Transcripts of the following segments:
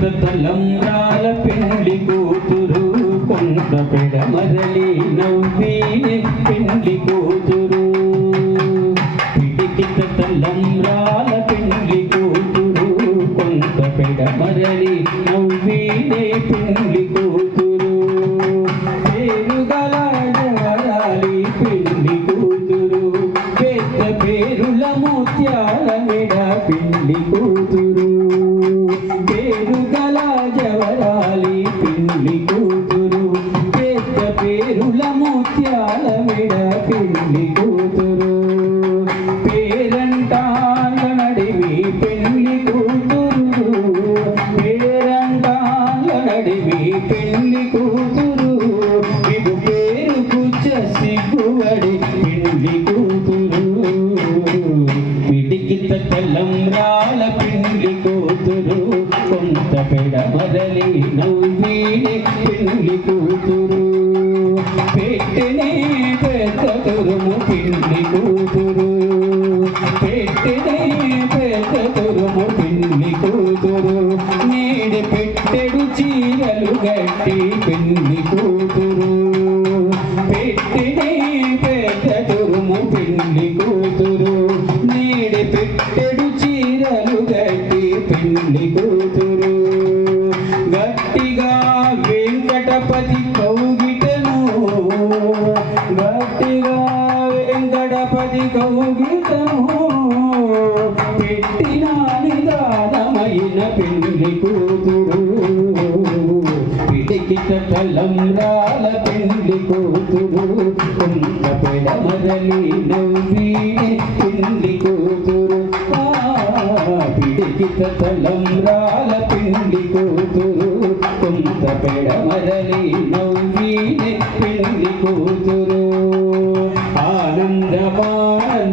తలంబ్రాల పెండ్లి కూతురు కొండ పెడమరలి నవ్వీనే పెండ్లి కూతురు పిడికిత తలంబ్రాల పెండ్లి కూతురు కొండ పెడమరలి నవ్వీనే పెండ్లి కూతురు పేరుగల జవరాలి పెండ్లి కూతురు పెద్ద పేరుల ముత్యాల మెడ పెండ్లి కూతురు పేరుగల జవరాలి పెండ్లి కూతురు పెద్ద పేరుల ముత్యాల మెడ పెండ్లి కూతురు పేరంటాల నడివి పెండ్లి కూతురు పేరంటాల నడివి పెండ్లి కూతురు ఇది పేరు కుచ్చ సిగ్గువడి పెండ్లి కూతురు పిడికిత తలంబ్రాల పెండ్లి కూతురు కొంత పెడమరలి నవ్వీనే పెండ్లి కూతురు పెట్టెనే పెద్ద తురుము పెండ్లి కూతురు పెట్టెనే పెద్ద తురుము పెండ్లి కూతురు నేడు పెట్టెడు చీరలు గట్టి పెండ్లి కూతురు పెట్టెనే పెద్ద తురుము పెండ్లి కూతురు నేడు పెట్టెడు చీరలు గట్టి పెండ్లి కూతురు గట్టిగా వెంకటపతి కౌగిటను గట్టిగా వెంకటపతి కౌగిటను పెట్టిన నిదానమైన పెండ్లి కూతురు పిడికిత తలంబ్రాల పెండ్లి కూతురు కొంత పెడమరలి నవ్వీనే పెండ్లి కూతురు పిడికిత తలంబ్రాల పెండ్లి కూతురు కొంత పెడమరలి నవ్వీనే పెండ్లి కూతురు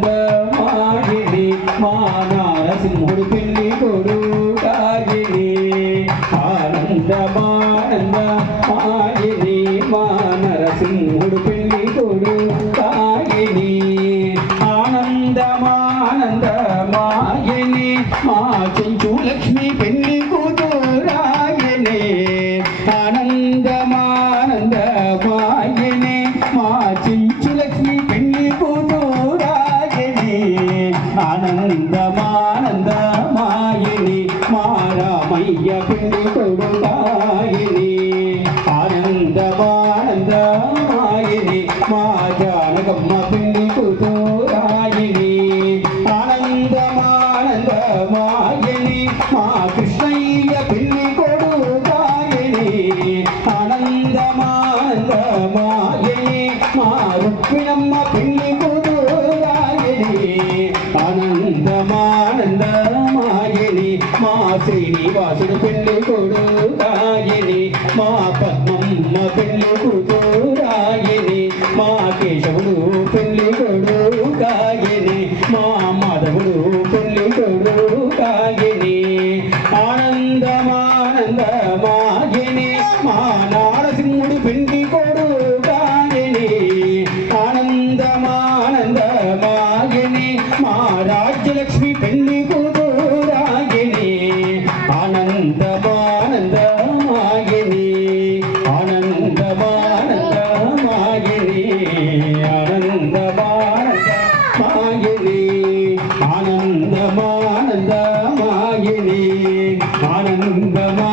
ఆనందమానందమాగిని మా నారసింహుడు పెళ్లి కొడుకాగిని ఆనందమానందమాగిని మా నరసింహుడు పెళ్లి కొడుకాగిని ఆనందమానందమాగిని మా చెంచు లక్ష్మి పెళ్లి కూతురాగిని ఆనందమానందమాగిని మా చెంచు లక్ష్మి పెళ్లి కూతురాగిని ఆనందమానందమాగిని మా రామయ్య పెళ్లి కొడుకాగిని ఆనందమానందమాగిని మా జానకమ్మ పెళ్లి కూతురాగిని ఆనందమానందమాగిని మా కృష్ణయ్య పెళ్లి కొడుకాగిని ఆనందమానందమాగిని మా రుక్మిణమ్మ పెళ్లి కొడుకాగిని ఆనందమానందమాగిని మా శ్రీనివాసుడు పెళ్లి కొడుకాగిని మా పద్మమ్మ పెళ్లి కూతురాగిని మా కేశవుడు పెళ్లి కొడుకాగిని మా మాధవుడు పెళ్లి కొడుకాగిని ఆనందమానందమాగిని మా నారసింహుడు పెళ్లి కొడుకాగిని ఆనందమానందమాగిని మా రాజ్యలక్ష్మి పెళ్లి కూతురాగిని ఆనందమానందమాగిని ఆనందమానందమాగిని ఆనందమానందమాగిని ఆనందమానందమాగిని ఆనందమా